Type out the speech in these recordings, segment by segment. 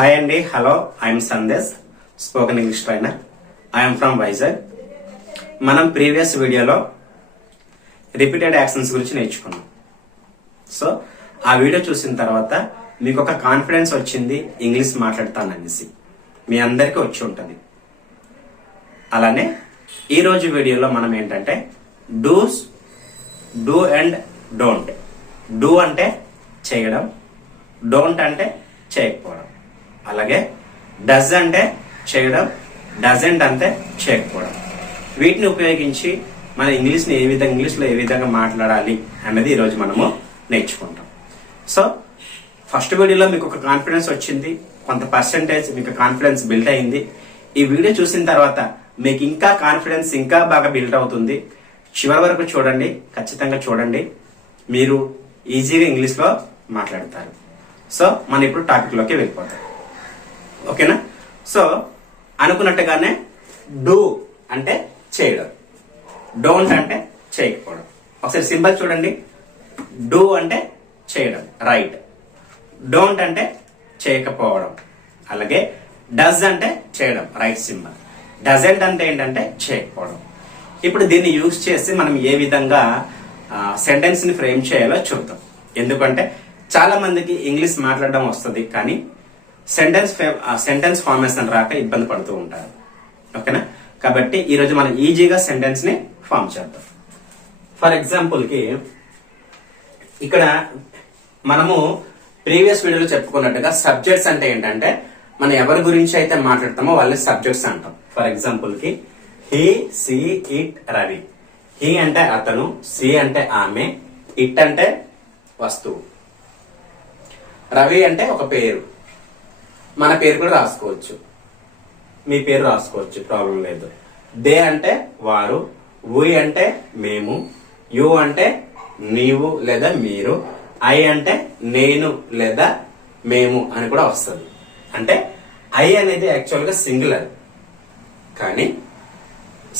Hi అండి, hello, I'm Sandesh, spoken English trainer. I'm from Vizag. మనం previous వీడియోలో రిపీటెడ్ యాక్షన్స్ గురించి నేర్చుకున్నాం. సో ఆ వీడియో చూసిన తర్వాత మీకు ఒక కాన్ఫిడెన్స్ వచ్చింది ఇంగ్లీష్ మాట్లాడతాననేసి, మీ అందరికీ వచ్చి ఉంటుంది. అలానే ఈరోజు వీడియోలో మనం ఏంటంటే డూ అండ్ డోంట్. డూ అంటే చేయడం, డోంట్ అంటే చేయకపోవడం. అలాగే డజ్ అంటే చేయడం, డజంట్ అంటే చేయకపోవడం. వీటిని ఉపయోగించి మన ఇంగ్లీష్లో ఏ విధంగా మాట్లాడాలి అన్నది ఈరోజు మనము నేర్చుకుంటాం. సో ఫస్ట్ వీడియోలో మీకు ఒక కాన్ఫిడెన్స్ వచ్చింది, కొంత పర్సెంటేజ్ మీకు కాన్ఫిడెన్స్ బిల్డ్ అయింది. ఈ వీడియో చూసిన తర్వాత మీకు ఇంకా కాన్ఫిడెన్స్ ఇంకా బాగా బిల్డ్ అవుతుంది. చివరి వరకు చూడండి, ఖచ్చితంగా చూడండి, మీరు ఈజీగా ఇంగ్లీష్లో మాట్లాడతారు. సో మనం ఇప్పుడు టాపిక్ లోకి వెళ్ళిపోతాం. ఓకేనా? సో అనుకున్నట్టుగానే డూ అంటే చేయడం, డోంట్ అంటే చేయకపోవడం. ఒకసారి సింబల్ చూడండి. డూ అంటే చేయడం, రైట్. డోంట్ అంటే చేయకపోవడం. అలాగే డజ్ అంటే చేయడం, రైట్ సింబల్. డజంట్ అంటే ఏంటంటే చేయకపోవడం. ఇప్పుడు దీన్ని యూజ్ చేసి మనం ఏ విధంగా సెంటెన్స్ ని ఫ్రేమ్ చేయాలో చూద్దాం. ఎందుకంటే చాలా మందికి ఇంగ్లీష్ మాట్లాడడం వస్తుంది, కానీ సెంటెన్స్ ఫార్మేషన్ రాక ఇబ్బంది పడుతూ ఉంటారు. ఓకేనా? కాబట్టి ఈరోజు మనం ఈజీగా సెంటెన్స్ ని ఫామ్ చేద్దాం. ఫర్ ఎగ్జాంపుల్ కి ఇక్కడ మనము ప్రీవియస్ వీడియోలో చెప్పుకున్నట్టుగా సబ్జెక్ట్స్ అంటే ఏంటంటే మనం ఎవరి గురించి అయితే మాట్లాడతామో వాళ్ళని సబ్జెక్ట్స్ అంటాం. ఫర్ ఎగ్జాంపుల్ కి he, she, it, Ravi. He అంటే అతను, సీ అంటే ఆమె, ఇట్ అంటే వస్తువు, రవి అంటే ఒక పేరు. మన పేరు కూడా రాసుకోవచ్చు, మీ పేరు రాసుకోవచ్చు, ప్రాబ్లం లేదు. దే అంటే వారు, వి అంటే మేము, యు అంటే నీవు లేదా మీరు, ఐ అంటే నేను లేదా మేము అని కూడా వస్తుంది. అంటే ఐ అనేది యాక్చువల్ గా సింగులర్, కానీ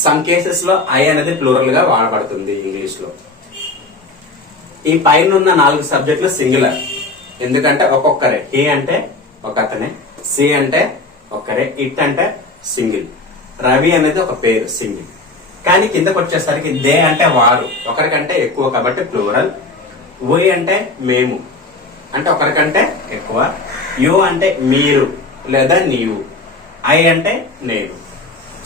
సమ్ కేసెస్ లో ఐ అనేది ప్లూరల్ గా వాడబడుతుంది ఇంగ్లీష్ లో. ఈ పైన ఉన్న 4 సబ్జెక్టులు సింగులర్, ఎందుకంటే ఒక్కొక్కరే. హీ అంటే ఒక అతనే, సి అంటే ఒక్కరే, ఇట్ అంటే సింగిల్, రవి అనేది ఒక పేరు సింగిల్. కానీ కిందకు వచ్చేసరికి దే అంటే వారు, ఒకరికంటే ఎక్కువ కాబట్టి ప్లూరల్. వి అంటే మేము, అంటే ఒకరికంటే ఎక్కువ. యు అంటే మీరు లేదా నీవు. ఐ అంటే నేను.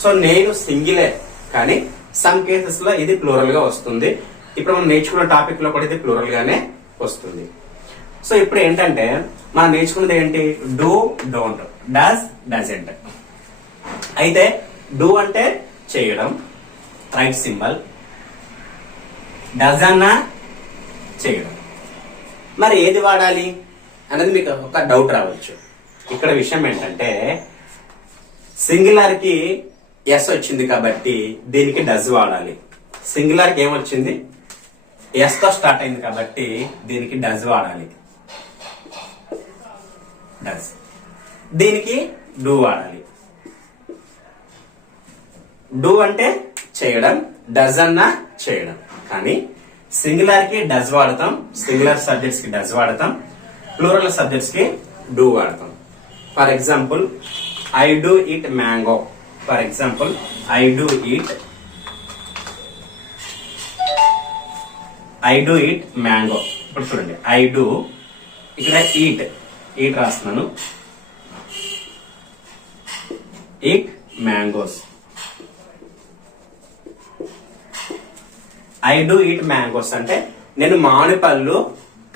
సో నేను సింగిలే, కానీ సమ్ కేసెస్ లో ఇది ప్లూరల్ గా వస్తుంది. ఇప్పుడు మనం నేర్చుకున్న టాపిక్ లో కూడా ఇది ప్లూరల్ గానే వస్తుంది. సో ఇప్పుడు ఏంటంటే మనం నేర్చుకున్నది ఏంటి? Do, don't, does, doesn't. అయితే డూ అంటే చేయడం, రైట్ సింబల్. డజ్ అన్నా చేయడం. మరి ఏది వాడాలి అనేది మీకు ఒక డౌట్ రావచ్చు. ఇక్కడ విషయం ఏంటంటే సింగులర్ కి ఎస్ వచ్చింది కాబట్టి దీనికి డజ్ వాడాలి. సింగులర్ కి ఏమొచ్చింది? ఎస్ తో స్టార్ట్ అయింది కాబట్టి దీనికి డజ్ వాడాలి, డజ్. దీనికి డూ వాడాలి. డూ అంటే చేయడం, డజ్ అన్నా చేయడం. కానీ సింగులర్ కి డజ్ వాడతాం, సింగులర్ సబ్జెక్ట్స్ కి డజ్ వాడతాం, ప్లూరల్ సబ్జెక్ట్స్ కి డూ వాడతాం. For example I do eat mango. For example I do eat mango. ఇప్పుడు చూడండి, ఐ డూ, ఇక్కడ ఈట్ రాస్తున్నాను, eat mangoes. I do eat mangoes అంటే నేను మామిడి పళ్ళు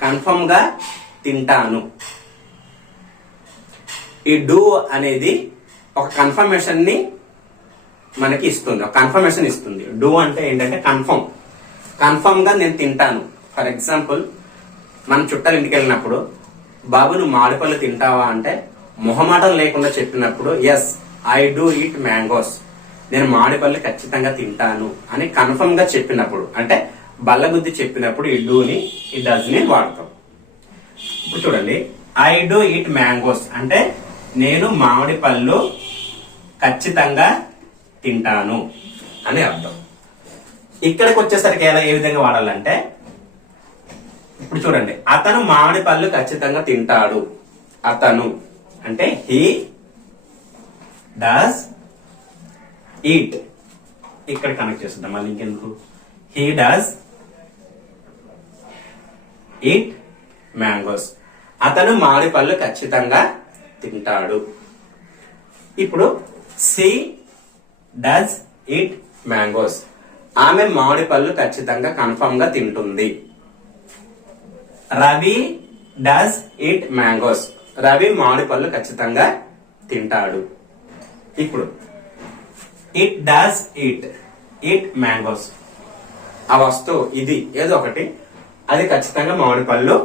కన్ఫర్మ్ గా తింటాను. ఈ డూ అనేది ఒక కన్ఫర్మేషన్ ని మనకి ఇస్తుంది, ఒక కన్ఫర్మేషన్ ఇస్తుంది. డూ అంటే ఏంటంటే కన్ఫర్మ్ గా నేను తింటాను. ఫర్ ఎగ్జాంపుల్ మన చుట్టాల ఇంటికి వెళ్ళినప్పుడు, బాబు నువ్వు మామిడిపళ్ళు తింటావా అంటే మొహమాటం లేకుండా చెప్పినప్పుడు yes I do eat mangoes, నేను మామిడిపళ్ళు ఖచ్చితంగా తింటాను అని కన్ఫర్మ్ గా చెప్పినప్పుడు, అంటే బల్లబుద్ధి చెప్పినప్పుడు ఈ డూని, ఈ డజ్ ని వాడతాం. ఇప్పుడు చూడండి, ఐ డూ ఈట్ మ్యాంగోస్ అంటే నేను మామిడి పళ్ళు ఖచ్చితంగా తింటాను అని అర్థం. ఇక్కడికి వచ్చేసరికి ఏ విధంగా వాడాలంటే, ఇప్పుడు చూడండి, అతను మామిడి పళ్ళు ఖచ్చితంగా తింటాడు. అతను అంటే హీ డస్ ఈట్. ఇక్కడ కనెక్ట్ చేస్తుంటాం మళ్ళీ ఇంకెందుకు. He does eat mangoes. అతను మామిడి పళ్ళు ఖచ్చితంగా తింటాడు. ఇప్పుడు సి డస్ ఈట్ మ్యాంగోస్. ఆమె మామిడి పళ్ళు ఖచ్చితంగా కన్ఫర్మ్ గా తింటుంది. Ravi does eat mangoes. Ravi మామిడి పళ్ళు ఖచ్చితంగా తింటాడు. ఇప్పుడు ఇట్ డస్ ఈట్ మ్యాంగోస్. ఆ వస్తువు ఇది ఏదో ఒకటి అది ఖచ్చితంగా మామిడి పళ్ళు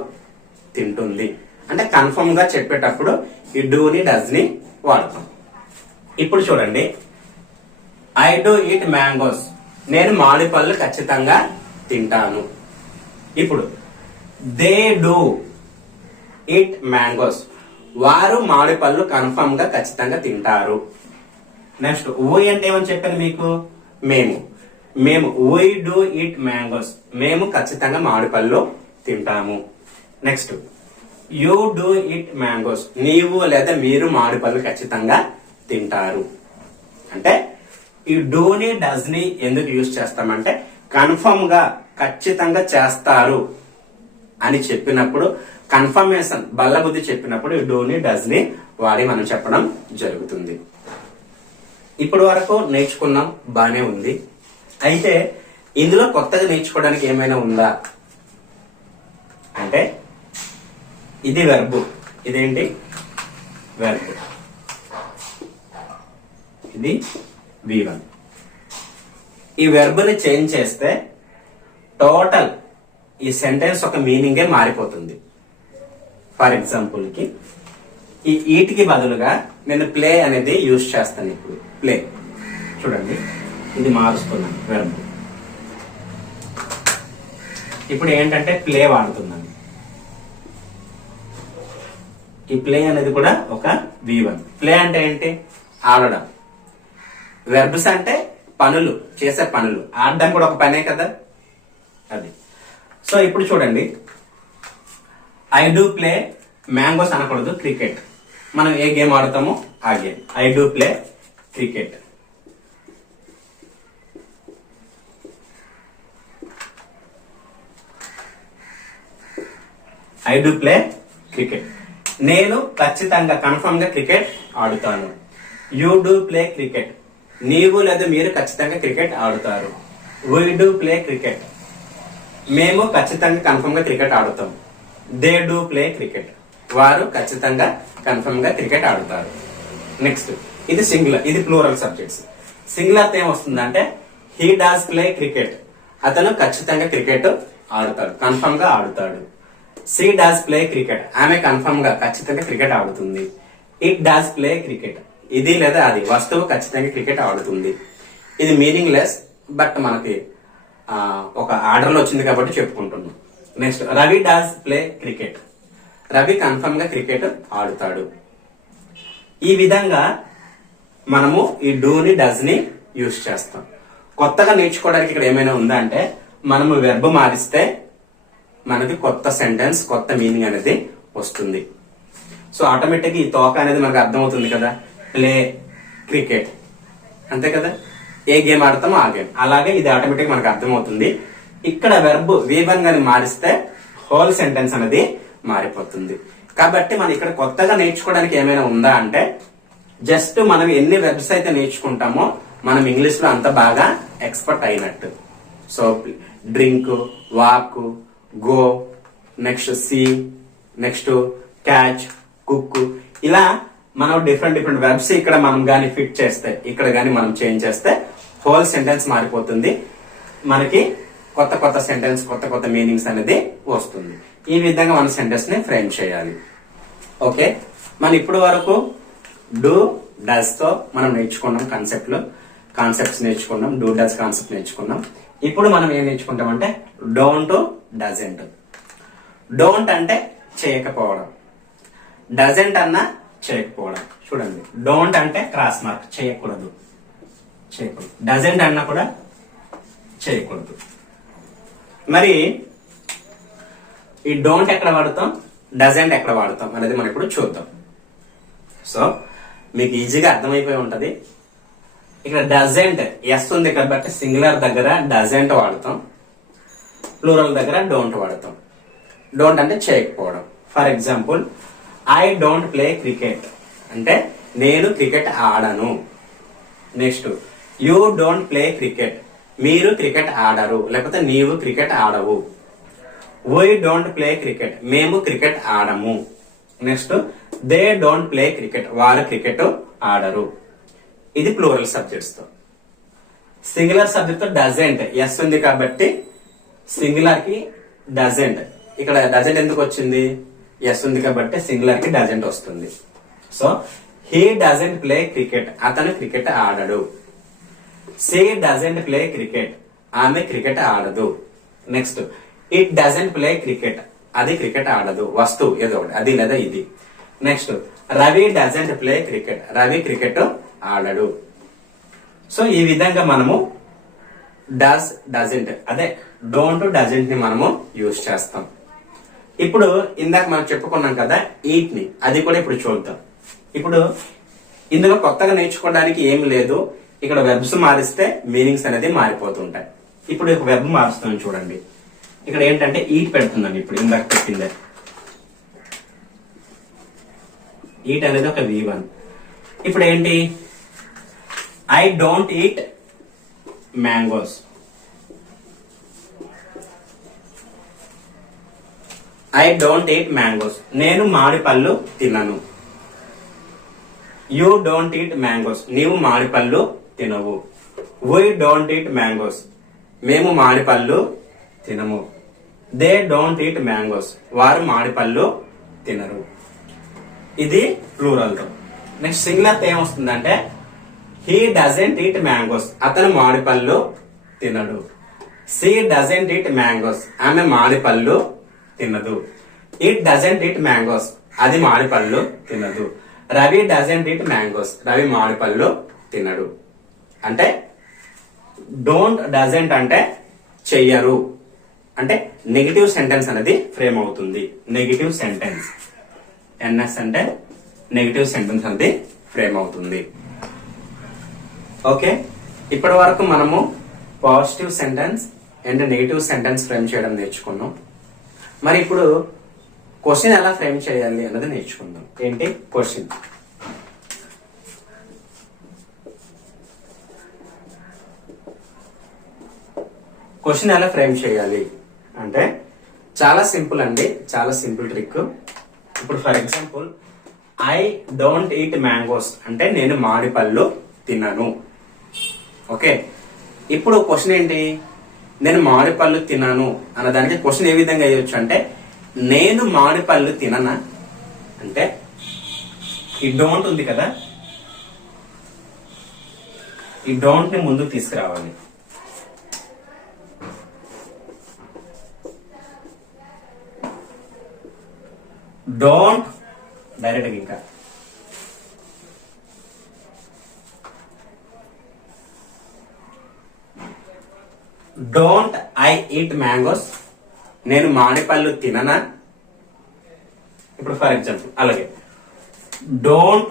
తింటుంది. అంటే కన్ఫర్మ్ గా చెప్పేటప్పుడు ఈ డూని డస్ ని వాడతాం. ఇప్పుడు చూడండి, ఐ డూ ఈట్ మ్యాంగోస్. నేను మామిడి పళ్ళు ఖచ్చితంగా తింటాను. ఇప్పుడు దే డూ ఈట్ మ్యాంగోస్. వారు మామిడి పళ్ళు కన్ఫర్మ్ గా ఖచ్చితంగా తింటారు. నెక్స్ట్ వీ అంటే ఏమని చెప్పాను మీకు, మేము వీ డూ ఈట్ మ్యాంగోస్. మేము ఖచ్చితంగా మామిడి పళ్ళు తింటాము. Next you do eat mangoes. నీవు లేదా మీరు మామిడి పళ్ళు ఖచ్చితంగా తింటారు. అంటే ఈ డూని డస్ ని ఎందుకు యూజ్ చేస్తామంటే కన్ఫర్మ్ గా ఖచ్చితంగా చేస్తారు అని చెప్పినప్పుడు, కన్ఫర్మేషన్ బల్లబుద్ధి చెప్పినప్పుడు ఈ డూని డస్ ని వాడి మనం చెప్పడం జరుగుతుంది. ఇప్పటి వరకు నేర్చుకున్నాం, బానే ఉంది. అయితే ఇందులో కొత్తగా నేర్చుకోవడానికి ఏమైనా ఉందా అంటే, ఇది వెర్బ్, ఇదేంటి వెర్బ్, ఇది V1. ఈ వెర్బ్ ని చేంజ్ చేస్తే టోటల్ ఈ సెంటెన్స్ ఒక మీనింగే మారిపోతుంది. ఫర్ ఎగ్జాంపుల్ కి ఈ ఈట్కి బదులుగా నేను ప్లే అనేది యూజ్ చేస్తాను. ఇప్పుడు ప్లే చూడండి, ఇది మారుస్తున్నాను వెర్బ్. ఇప్పుడు ఏంటంటే ప్లే వాడుతున్నాను. ఈ ప్లే అనేది కూడా ఒక V1. ప్లే అంటే ఏంటి, ఆడడం. వెర్బ్స్ అంటే పనులు, చేసే పనులు. ఆడడం కూడా ఒక పనే కదా అది. సో ఇప్పుడు చూడండి, ఐ డూ ప్లే మ్యాంగోస్ అనకూడదు, క్రికెట్. మనం ఏ గేమ్ ఆడతామో ఆ game. I do play cricket. I do play cricket. నేను ఖచ్చితంగా కన్ఫర్మ్ గా క్రికెట్ ఆడుతాను. You do play cricket. నీవు లేదా మీరు ఖచ్చితంగా క్రికెట్ ఆడుతారు. We do play cricket. మేము ఖచ్చితంగా కన్ఫర్మ్ గా క్రికెట్ ఆడుతాం. They do play cricket. వారు ఖచ్చితంగా కన్ఫర్మ్ గా క్రికెట్ ఆడుతారు. నెక్స్ట్ ఇది సింగులర్, ఇది ప్లూరల్ సబ్జెక్ట్స్. సింగులర్ ఏం వస్తుందంటే హీ డాస్ ప్లే క్రికెట్. అతను ఖచ్చితంగా క్రికెట్ ఆడుతాడు, కన్ఫర్మ్ గా ఆడుతాడు. She does play cricket. ఆమె కన్ఫర్మ్ గా ఖచ్చితంగా క్రికెట్ ఆడుతుంది. It does play cricket. ఇది లేదా అది వస్తువు ఖచ్చితంగా క్రికెట్ ఆడుతుంది. ఇది మీనింగ్ లెస్, బట్ మనకి ఒక ఆర్డర్ లో వచ్చింది కాబట్టి చెప్పుకుంటున్నాం. Next Ravi does play cricket. Ravi confirm గా క్రికెట్ ఆడుతాడు. ఈ విధంగా మనము ఈ డూని డస్ ని యూజ్ చేస్తాం. కొత్తగా నేర్చుకోవడానికి ఇక్కడ ఏమైనా ఉందా అంటే, మనము వెర్బ్ మారిస్తే మనకి కొత్త సెంటెన్స్, కొత్త మీనింగ్ అనేది వస్తుంది. సో ఆటోమేటిక్ ఈ తోక అనేది మనకు అర్థమవుతుంది కదా, ప్లే క్రికెట్, అంతే కదా. ఏ గేమ్ ఆడతామో ఆ గేమ్. అలాగే ఇది ఆటోమేటిక్ మనకు అర్థమవుతుంది. ఇక్కడ వెర్బ్ V1 గాని మారిస్తే హోల్ సెంటెన్స్ అనేది మారిపోతుంది. కాబట్టి మనం ఇక్కడ కొత్తగా నేర్చుకోవడానికి ఏమైనా ఉందా అంటే, జస్ట్ మనం ఎన్ని వెర్బ్స్ అయితే నేర్చుకుంటామో మనం ఇంగ్లీష్ లో అంత బాగా ఎక్స్పర్ట్ అయినట్టు. So drink, walk, go, next she, next catch, cook, ఇలా మనం డిఫరెంట్ వెర్బ్స్ ఇక్కడ మనం గాని ఫిట్ చేస్తే, ఇక్కడ గాని మనం చేంజ్ చేస్తే హోల్ సెంటెన్స్ మారిపోతుంది. మనకి కొత్త కొత్త సెంటెన్స్, కొత్త కొత్త మీనింగ్స్ అనేది వస్తుంది. ఈ విధంగా మన సెంటెన్స్ ని ఫ్రేమ్ చేయాలి. ఓకే, మనం ఇప్పుడు వరకు డూ డస్ తో మనం నేర్చుకున్నాం కాన్సెప్ట్స్ నేర్చుకున్నాం. డూ డస్ కాన్సెప్ట్ నేర్చుకున్నాం. ఇప్పుడు మనం ఏం నేర్చుకుంటాం అంటే డోంట్, డజంట్. డోంట్ అంటే చేయకపోవడం, డజంట్ అన్నా చేయకపోవడం. చూడండి, డోంట్ అంటే క్రాస్ మార్క్, చేయకూడదు. డజంట్ అన్నా కూడా చేయకూడదు. మరి ఈ డోంట్ ఎక్కడ వాడతాం, డజంట్ ఎక్కడ వాడతాం అనేది మనం ఇప్పుడు చూద్దాం. సో మీకు ఈజీగా అర్థమైపోయి ఉంటది. ఇక్కడ డజెంట్ ఎస్ ఉంది కాబట్టి సింగులర్ దగ్గర డజెంట్ వాడతాం, ప్లూరల్ దగ్గర డోంట్ వాడతాం. డోంట్ అంటే చేయకపోవడం. For example I don't play cricket అంటే నేను క్రికెట్ ఆడను. Next you don't play cricket మీరు క్రికెట్ ఆడరు, లేకపోతే నీవు క్రికెట్ ఆడవు. వీ డోంట్ ప్లే క్రికెట్ మేము క్రికెట్ ఆడము. Next they don't play cricket వారు క్రికెట్ ఆడరు. ఇది ప్లూరల్ సబ్జెక్ట్స్ తో. సింగులర్ సబ్జెక్ట్ తో డజెంట్ ఎస్ ఉంది కాబట్టి సింగులర్ కి డజెంట్. ఇక్కడ డజెంట్ ఎందుకు వచ్చింది? ఎస్ ఉంది కాబట్టి సింగులర్ కి డజెంట్ వస్తుంది. So he doesn't play cricket అతను క్రికెట్ ఆడడు. షీ డజెంట్ ప్లే క్రికెట్ ఆమె క్రికెట్ ఆడదు. Next it doesn't play cricket అది క్రికెట్ ఆడదు. వస్తువు ఏదో ఒకటి అది లేదా ఇది. Next Ravi doesn't play cricket Ravi cricket ఆడడు. సో ఈ విధంగా మనము డస్ డజెంట్ అదే డోంట్ డజెంట్ ని మనము యూజ్ చేస్తాం. ఇప్పుడు ఇందాక మనం చెప్పుకున్నాం కదా ఈట్ ని, అది కూడా ఇప్పుడు చూద్దాం. ఇప్పుడు ఇందులో కొత్తగా నేర్చుకోవడానికి ఏమి లేదు. ఇక్కడ వెబ్స్ మారిస్తే మీనింగ్స్ అనేది మారిపోతుంటాయి. ఇప్పుడు వెబ్ మారుస్తాను చూడండి. ఇక్కడ ఏంటంటే ఈట్ పెడుతుందండి. ఇప్పుడు ఇందాక పెట్టిందే ఈట్ అనేది ఒక V1. ఇప్పుడు ఏంటి? I don't eat mangoes. I don't eat mangoes నేను మామిడి పళ్ళు తినను. యూ డోంట్ ఈట్ మ్యాంగోస్ నీవు మామిడి పళ్ళు తినవు. వీ డోంట్ ఈట్ మ్యాంగోస్ మేము మామిడి పళ్ళు తినము. దే డోంట్ ఈట్ మ్యాంగోస్ వారు మామిడి పళ్ళు తినరు. ఇది ప్లూరల్ తో. నెక్స్ట్ సింగులర్ తో ఏమొస్తుందంటే హీ డజెంట్ ఈట్ మ్యాంగోస్ అతను మామిడి పళ్ళు తినడు. షీ డజెంట్ ఈట్ మ్యాంగోస్ ఆమె మామిడి పళ్ళు తినదు. ఇట్ డజెంట్ ఈట్ మ్యాంగోస్ అది మామిడి పళ్ళు తినదు. Ravi doesn't eat mangoes Ravi మామిడి పళ్ళు తినడు. అంటే డోంట్ డజెంట్ అంటే చెయ్యరు అంటే నెగిటివ్ సెంటెన్స్ అనేది ఫ్రేమ్ అవుతుంది. నెగిటివ్ సెంటెన్స్ ఎన్ఎస్ అంటే నెగిటివ్ సెంటెన్స్ అనేది ఫ్రేమ్ అవుతుంది. ఓకే, ఇప్పటి వరకు మనము positive sentence and negative sentence frame చేయడం నేర్చుకున్నాం. మరి ఇప్పుడు క్వశ్చన్ ఎలా ఫ్రేమ్ చేయాలి అన్నది నేర్చుకుందాం. ఏంటి క్వశ్చన్? క్వశ్చన్ ఎలా ఫ్రేమ్ చేయాలి అంటే చాలా సింపుల్ అండి, చాలా సింపుల్ ట్రిక్. ఇప్పుడు for example I don't eat mangoes అంటే నేను మామిడి పళ్ళు తినను. ఓకే, ఇప్పుడు క్వశ్చన్ ఏంటి? నేను మామిడి పళ్ళు తినను అన్నదానికి క్వశ్చన్ ఏ విధంగా వేయొచ్చు అంటే నేను మామిడి పళ్ళు తిననా అంటే ఈ డోంట్ ఉంది కదా, ఈ డోంట్ ని ముందుకు తీసుకురావాలి. డోంట్ డైరెక్ట్ ఇంకా డోంట్ ఐ ఈట్ మ్యాంగోస్ నేను మామిడి పళ్ళు తిననా. ఇప్పుడు ఫర్ ఎగ్జాంపుల్ అలాగే డోంట్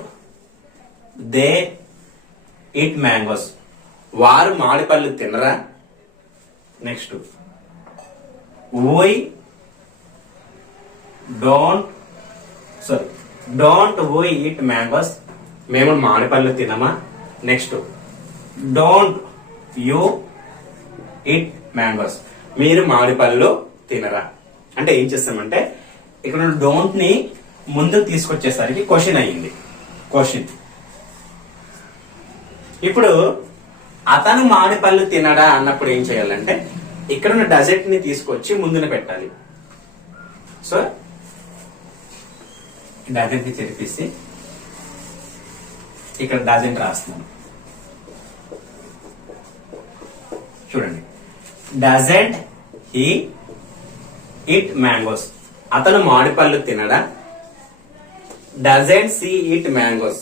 దే ఈట్ మ్యాంగోస్ వారు మామిడి పళ్ళు తినరా. Next we don't we eat mangoes మేము మామిడి పళ్ళు తినమా. Next don't you eat mangoes మీరు మామిడి పళ్ళు తినరా. అంటే ఏం చేస్తామంటే ఇక్కడ డోంట్ ని ముందుకు తీసుకొచ్చేసరికి క్వశ్చన్ అయ్యింది. క్వశ్చన్ ఇప్పుడు అతను మామిడి పళ్ళు తినడా అన్నప్పుడు ఏం చేయాలంటే ఇక్కడ ఉన్న డజెంట్ ని తీసుకొచ్చి ముందున పెట్టాలి. సో డజెంట్ ని చెరిపిసి ఇక్కడ డజెంట్ రాస్తున్నాను చూడండి. డజెంట్ హీ ఈట్ మ్యాంగోస్ అతను మామిడి పళ్ళు తినడా. డజెంట్ సీ ఈట్ మ్యాంగోస్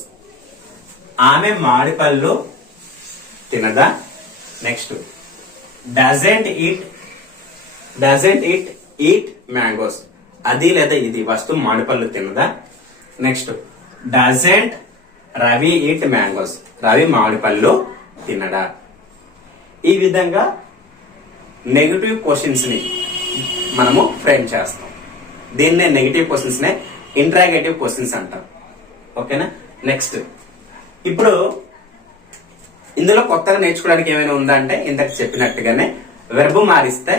ఆమె మామిడి పళ్ళు తినదా. Next doesn't it eat mangoes అది లేదా ఇది వస్తువు మామిడి పళ్ళు తినదా. Next doesn't Ravi eat mangoes, Ravi మామిడి పళ్ళు తినడా. ఈ విధంగా నెగటివ్ క్వశ్చన్స్ ని మనము ఫ్రేమ్ చేస్తాం. దీన్నే నెగటివ్ క్వశ్చన్స్ నే ఇంట్రాగేటివ్ క్వశ్చన్స్ అంటాం. ఓకేనా. నెక్స్ట్, ఇప్పుడు ఇందులో కొత్తగా నేర్చుకోవడానికి ఏమైనా ఉందా అంటే ఇంతకు చెప్పినట్టుగానే వెర్బ్ మారిస్తే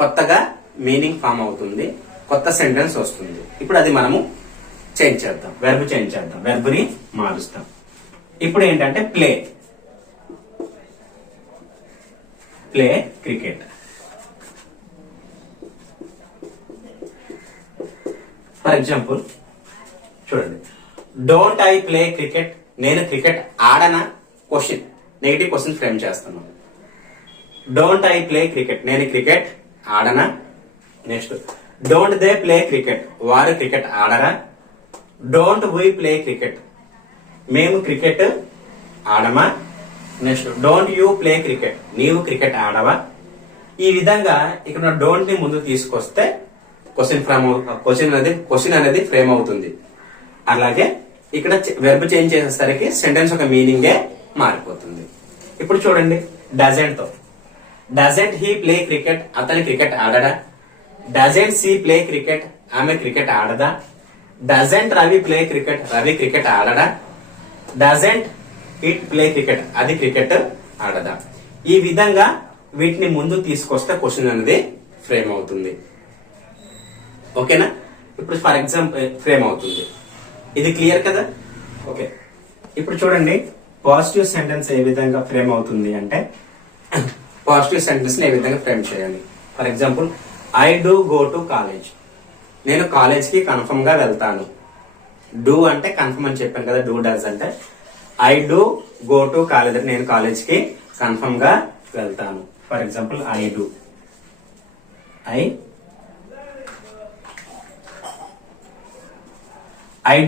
కొత్తగా మీనింగ్ ఫామ్ అవుతుంది, కొత్త సెంటెన్స్ వస్తుంది. ఇప్పుడు అది మనము చేంజ్ చేద్దాం, వెర్బ్ చేంజ్ చేద్దాం, వెర్బ్ ని మారుస్తాం. ఇప్పుడు ఏంటంటే play, play cricket. For example చూడండి, డోంట్ ఐ ప్లే క్రికెట్, నేను క్రికెట్ ఆడనా, క్వశ్చన్, నెగిటివ్ క్వశ్చన్ ఫ్రేమ్ చేస్తున్నాం. డోంట్ ఐ ప్లే క్రికెట్, నేను క్రికెట్ ఆడనా. Next, don't they play cricket, వారు క్రికెట్ ఆడరా. డోంట్ వీ ప్లే క్రికెట్, మేము క్రికెట్ ఆడమా. Next, don't you play cricket, నీవు క్రికెట్ ఆడవా. ఈ విధంగా ఇక్కడ డోంట్ ని ముందు తీసుకొస్తే క్వశ్చన్ అనేది ఫ్రేమ్ అవుతుంది. అలాగే ఇక్కడ వెర్బ్ చేంజ్ చేసేసరికి సెంటెన్స్ ఒక మీనింగే మారిపోతుంది. ఇప్పుడు చూడండి, డజంట్ తో, డజంట్ హీ ప్లే క్రికెట్, అతని క్రికెట్ ఆడడా. డజంట్ సీ ప్లే క్రికెట్, ఆమె క్రికెట్ ఆడదా. Doesn't Ravi play cricket, Ravi cricket ఆడడా. డజంట్ ఇట్ ప్లే క్రికెట్, అది క్రికెట్ ఆడదా. ఈ విధంగా వీటిని ముందు తీసుకొస్తే క్వశ్చన్ అనేది ఫ్రేమ్ అవుతుంది. ఓకేనా. ఇప్పుడు ఫర్ ఎగ్జాంపుల్ ఫ్రేమ్ అవుతుంది. ఇది క్లియర్ కదా. ఓకే, ఇప్పుడు చూడండి పాజిటివ్ సెంటెన్స్ ఏ విధంగా ఫ్రేమ్ అవుతుంది అంటే, పాజిటివ్ సెంటెన్స్ ఏ విధంగా ఫ్రేమ్ చేయాలి. For example, I do go to college, నేను కాలేజ్ కి కన్ఫర్మ్ గా వెళ్తాను. డూ అంటే కన్ఫర్మ్ అని చెప్పాను కదా, డూ డస్ అంటే. I do go to college, నేను కాలేజ్ కి కన్ఫర్మ్ గా వెళ్తాను. For example, I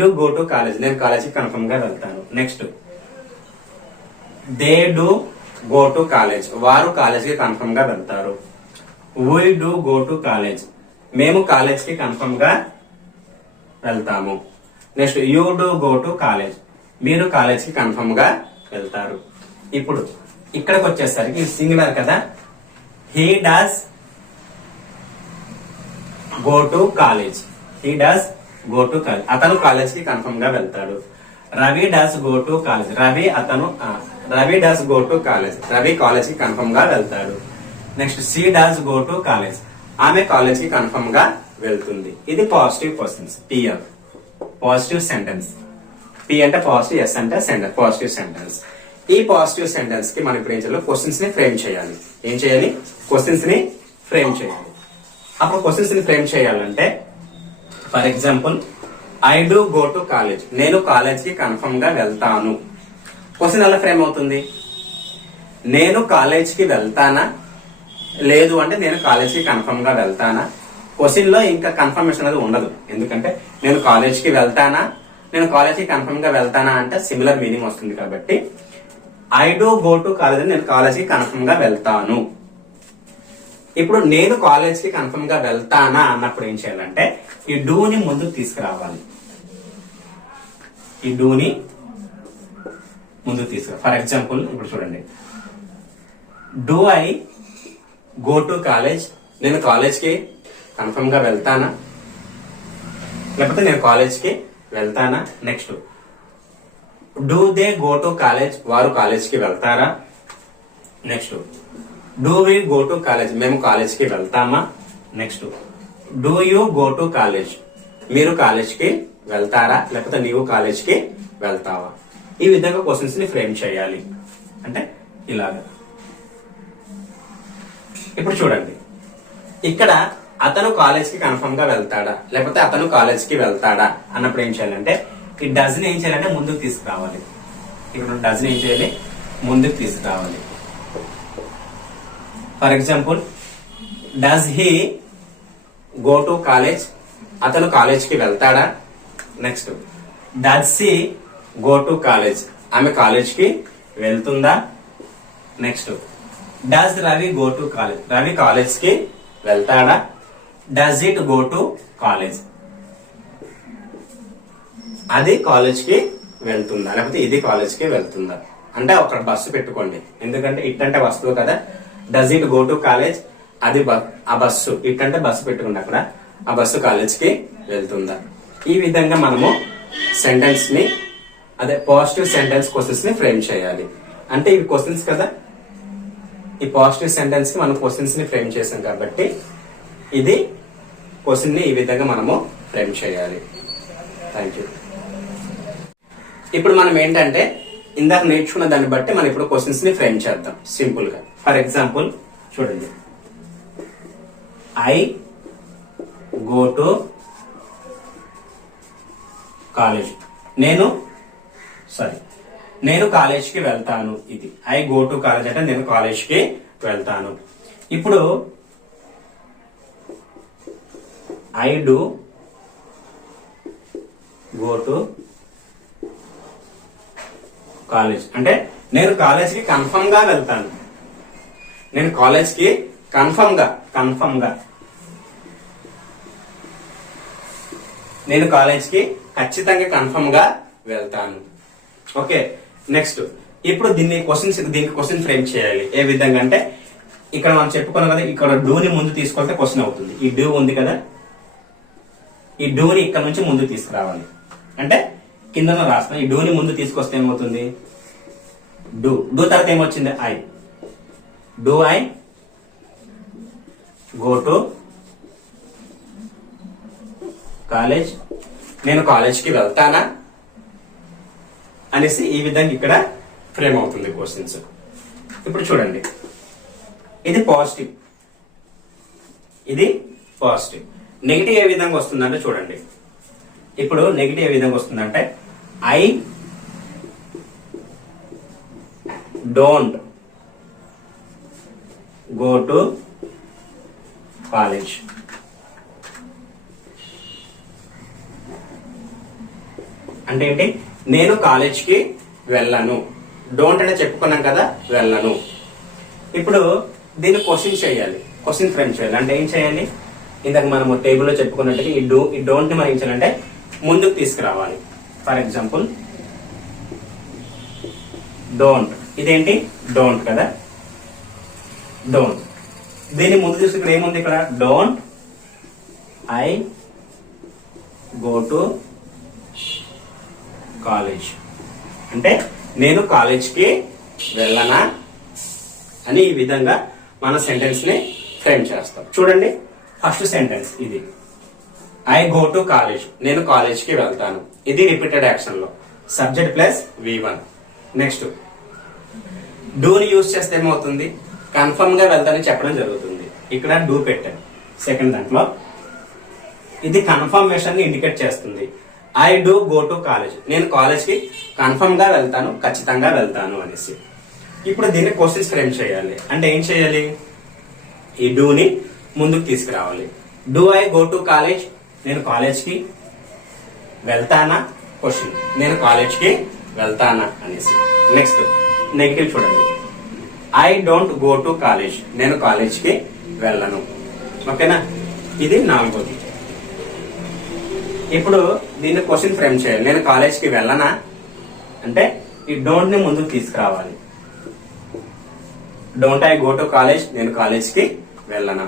do go to college, నేను కాలేజ్ కి కన్ఫర్మ్ గా వెళ్తాను. Next, they do go to college, వారు కాలేజ్ కి కన్ఫర్మ్ గా వెళ్తారు. We do go to college, మేము కాలేజ్ కి కన్ఫర్మ్ గా వెళ్తాము. Next, you do go to college, మీరు కాలేజ్ కి కన్ఫర్మ్ గా వెళ్తారు. ఇప్పుడు ఇక్కడికి వచ్చేసరికి సింగులర్ కదా, he does go to college, he does go to college, అతను కాలేజ్ కి కన్ఫర్మ్ గా వెళ్తాడు. Ravi does go to college, Ravi does go to college, Ravi college కి కన్ఫర్మ్ గా వెళ్తాడు. Next, she does go to college, ఆమె కాలేజ్ కి కన్ఫర్మ్ గా వెళ్తుంది. ఇది పాజిటివ్ క్వశ్చన్స్, పిఎఫ్ పాజిటివ్ సెంటెన్స్. పి అంటే పాజిటివ్, ఎస్ అంటే సెంటెన్స్, పాజిటివ్ సెంటెన్స్. ఈ పాజిటివ్ సెంటెన్స్ కి మనం ఇప్పుడు ఏం చేయాలి, క్వశ్చన్స్ ని ఫ్రేమ్ చేయాలి. ఏం చేయాలి, క్వశ్చన్స్ ని ఫ్రేమ్ చేయాలి. అప్పుడు క్వశ్చన్స్ ని ఫ్రేమ్ చేయాలంటే, for example, I do go to college, నేను కాలేజ్ కి కన్ఫర్మ్ గా వెళ్తాను. క్వశ్చన్ ఎలా ఫ్రేమ్ అవుతుంది, నేను కాలేజ్ కి వెళ్తానా, లేదు అంటే నేను కాలేజ్ కి కన్ఫర్మ్ గా వెళ్తానా. క్వశ్చన్ లో ఇంకా కన్ఫర్మేషన్ అనేది ఉండదు, ఎందుకంటే నేను కాలేజ్ కి వెళ్తానా, నేను కాలేజ్ కి కన్ఫర్మ్ గా వెళ్తానా అంటే సిమిలర్ మీనింగ్ వస్తుంది. కాబట్టి I do go to college, నేను కాలేజ్ కి కన్ఫర్మ్ గా వెళ్తాను. ఇప్పుడు నేను కాలేజ్ కి కన్ఫర్మ్ గా వెళ్తానా అన్నప్పుడు ఏం చేయాలంటే, ఈ డూ ని ముందుకు తీసుకురావాలి. ఈ డూ ని ముందుకు తీసుకురా. ఫర్ ఎగ్జాంపుల్ ఇప్పుడు చూడండి, do I go to college, నేను కాలేజ్ కి కన్ఫర్మ్ గా వెళ్తానా, లేకపోతే నేను కాలేజ్ కి వెళ్తానా. Next, do they go to college, వారు కాలేజ్ కి వెళ్తారా. Next, do we go to college, మేము కాలేజ్ కి వెళ్తామా. Next, do you go to college, మీరు కాలేజ్ కి వెళ్తారా, లేకపోతే నీవు కాలేజ్ కి వెళ్తావా. ఈ విధంగా క్వశ్చన్స్ ని ఫ్రేమ్ చేయాలి. అంటే ఇలాగా. ఇప్పుడు చూడండి, ఇక్కడ అతను కాలేజ్ కి కన్ఫర్మ్ గా వెళ్తాడా, లేకపోతే అతను కాలేజ్ కి వెళ్తాడా అన్నప్పుడు ఏం చేయాలంటే, ఈ డజ్ ని ఏం చేయాలంటే ముందుకు తీసుకురావాలి. ఇక్కడ డజ్ ని ఏం చేయాలి, ముందుకు తీసుకురావాలి. For example, does he go to college, అతను కాలేజ్ కి వెళ్తాడా. Next, does she go to college, ఆమె కాలేజ్ కి వెళ్తుందా. Next, does Ravi go to college, Ravi college కి వెళ్తాడా. Does it go to college, అది కాలేజ్ కి వెళ్తుందా, లేకపోతే ఇది కాలేజ్ కి వెళ్తుందా. అంటే ఒక బస్సు పెట్టుకోండి, ఎందుకంటే ఇట్ అంటే వస్తువు కదా. Does it go to college, అది ఆ బస్సు, ఇట్ అంటే బస్సు పెట్టుకోండి అక్కడ, ఆ బస్సు కాలేజ్ కి వెళ్తుందా. ఈ విధంగా మనము సెంటెన్స్ ని, అదే పాజిటివ్ సెంటెన్స్ క్వశ్చన్స్ ని ఫ్రేమ్ చేయాలి. అంటే ఇవి క్వశ్చన్స్ కదా, ఈ పాజిటివ్ సెంటెన్స్ కి మనం క్వశ్చన్స్ ని ఫ్రేమ్ చేసాం కాబట్టి ఇది క్వశ్చన్ ని ఈ విధంగా మనము ఫ్రేమ్ చేయాలి. Thank you. ఇప్పుడు మనం ఏంటంటే ఇందాక నేర్చుకున్న దాన్ని బట్టి మనం ఇప్పుడు క్వశ్చన్స్ ని ఫ్రేమ్ చేద్దాం సింపుల్ గా. ఫర్ ఎగ్జాంపుల్ చూడండి, ఐ గో టు కాలేజ్, నేను కాలేజ్కి వెళ్తాను. ఇది ఐ గో టు కాలేజ్ అంటే నేను కాలేజ్కి వెళ్తాను. ఇప్పుడు I do go to college అంటే నేను కాలేజ్కి కన్ఫర్మ్ గా వెళ్తాను. నేను కాలేజ్కి కన్ఫర్మ్ గా నేను కాలేజ్కి ఖచ్చితంగా కన్ఫర్మ్ గా వెళ్తాను. ఓకే, నెక్స్ట్ ఇప్పుడు దీనికి క్వశ్చన్ ఫ్రేమ్ చేయాలి. ఏ విధంగా అంటే ఇక్కడ మనం చెప్పుకున్నాం కదా, ఇక్కడ డూని ముందు తీసుకొస్తే క్వశ్చన్ అవుతుంది. ఈ డూ ఉంది కదా, ఈ డూని ఇక్కడ నుంచి ముందు తీసుకురావాలి. అంటే కింద రాస్తాం, ఈ డూని ముందు తీసుకొస్తే ఏమవుతుంది, డూ తర్వాత ఏమొచ్చింది, I do I go to college, నేను కాలేజ్కి వెళ్తానా అనేసి ఈ విధంగా ఇక్కడ ఫ్రేమ్ అవుతుంది క్వశ్చన్స్. ఇప్పుడు చూడండి, ఇది పాజిటివ్, ఇది పాజిటివ్. నెగిటివ్ ఏ విధంగా వస్తుందంటే చూడండి, ఇప్పుడు నెగిటివ్ ఏ విధంగా వస్తుందంటే I don't go to college. అంటే ఏంటి, నేను కాలేజ్కి వెళ్ళను. డోంట్ అంటే చెప్పుకున్నాం కదా, వెళ్ళను. ఇప్పుడు దీన్ని క్వశ్చన్ చేయాలి, క్వశ్చన్ ఫ్రేమ్ చేయాలి. అంటే ఏం చేయాలి, ఇందాక మనము టేబుల్లో చెప్పుకున్నట్టుగా ఈ డోంట్ ని మనం ఏం చేయాలంటే ముందుకు తీసుకురావాలి. ఫర్ ఎగ్జాంపుల్ డోంట్, ఇదేంటి డోంట్ కదా, డోంట్. దీన్ని ముందు తీసుకు, ఇక్కడ ఏముంది, ఇక్కడ don't I go to college అంటే నేను కాలేజ్కి వెళ్ళనా అని ఈ విధంగా మన సెంటెన్స్ ని ఫ్రేమ్ చేస్తాం. చూడండి, ఫస్ట్ సెంటెన్స్ ఇది, ఐ గో టు కాలేజ్, నేను కాలేజ్కి వెళ్తాను. ఇది రిపీటెడ్ యాక్షన్ లో సబ్జెక్ట్ ప్లస్ V1. నెక్స్ట్ డూని యూజ్ చేస్తే ఏమవుతుంది, కన్ఫర్మ్ గా వెళ్తానని చెప్పడం జరుగుతుంది. ఇక్కడ డూ పెట్టాను సెకండ్ దాంట్లో, ఇది కన్ఫర్మేషన్ ని ఇండికేట్ చేస్తుంది. I do go to college, నేను కాలేజ్ కి కన్ఫర్మ్ గా వెళ్తాను, ఖచ్చితంగా వెళ్తాను అనేసి. ఇప్పుడు దీన్ని క్వశ్చన్స్ ఫ్రేమ్ చేయాలి. అంటే ఏం చేయాలి, ఈ డూని ముందుకు తీసుకురావాలి. Do I go to college, నేను కాలేజ్ కి వెళ్తానా, క్వశ్చన్, నేను కాలేజ్ కి వెళ్తానా అనేసి. నెక్స్ట్ నెగిటివ్ చూడండి, I don't go to college, నేను కాలేజ్ కి వెళ్ళను. ఓకేనా, ఇది నాలుగోది. ఇప్పుడు దీన్ని క్వశ్చన్ ఫ్రేమ్ చేయాలి. నేను కాలేజ్కి వెళ్ళనా అంటే ఈ డోంట్ ని ముందుకు తీసుకురావాలి. Don't I go to college, నేను కాలేజ్కి వెళ్ళనా.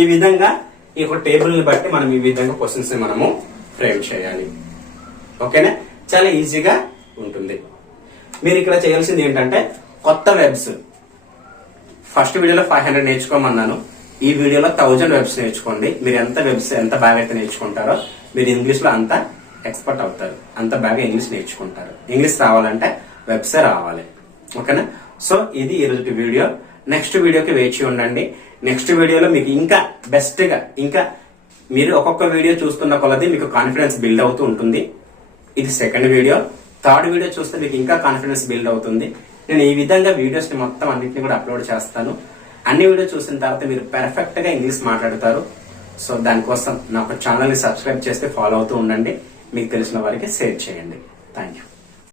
ఈ విధంగా ఈ ఒక టేబుల్ ని బట్టి మనం ఈ విధంగా క్వశ్చన్స్ ని మనము ఫ్రేమ్ చేయాలి. ఓకేనా, చాలా ఈజీగా ఉంటుంది. మీరు ఇక్కడ చేయాల్సింది ఏంటంటే కొత్త వెబ్స్, ఫస్ట్ వీడియోలో 500 నేర్చుకోమన్నాను, ఈ వీడియోలో 1000 వెబ్స్ నేర్చుకోండి. మీరు ఎంత బాగా అయితే నేర్చుకుంటారో మీరు ఇంగ్లీష్ లో అంత ఎక్స్పర్ట్ అవుతారు, అంత బాగా ఇంగ్లీష్ నేర్చుకుంటారు. ఇంగ్లీష్ రావాలంటే వెబ్సే రావాలి. ఓకేనా, సో ఇది ఈరోజు వీడియో. నెక్స్ట్ వీడియోకి వేచి ఉండండి. నెక్స్ట్ వీడియోలో మీకు ఇంకా బెస్ట్ గా, ఇంకా మీరు ఒక్కొక్క వీడియో చూస్తున్న కొలది మీకు కాన్ఫిడెన్స్ బిల్డ్ అవుతూ ఉంటుంది. ఇది సెకండ్ వీడియో. థర్డ్ వీడియో చూస్తే మీకు ఇంకా కాన్ఫిడెన్స్ బిల్డ్ అవుతుంది. నేను ఈ విధంగా వీడియోస్ ని మొత్తం అన్నింటినీ కూడా అప్లోడ్ చేస్తాను. అన్ని వీడియో చూసిన తర్వాత మీరు పర్ఫెక్ట్ గా ఇంగ్లీష్ మాట్లాడతారు. సో దానికోసం నా ఛానల్ ని సబ్స్క్రైబ్ చేస్తే ఫాలో అవుతూ ఉండండి. మీకు తెలిసిన వారికి షేర్ చేయండి. Thank you.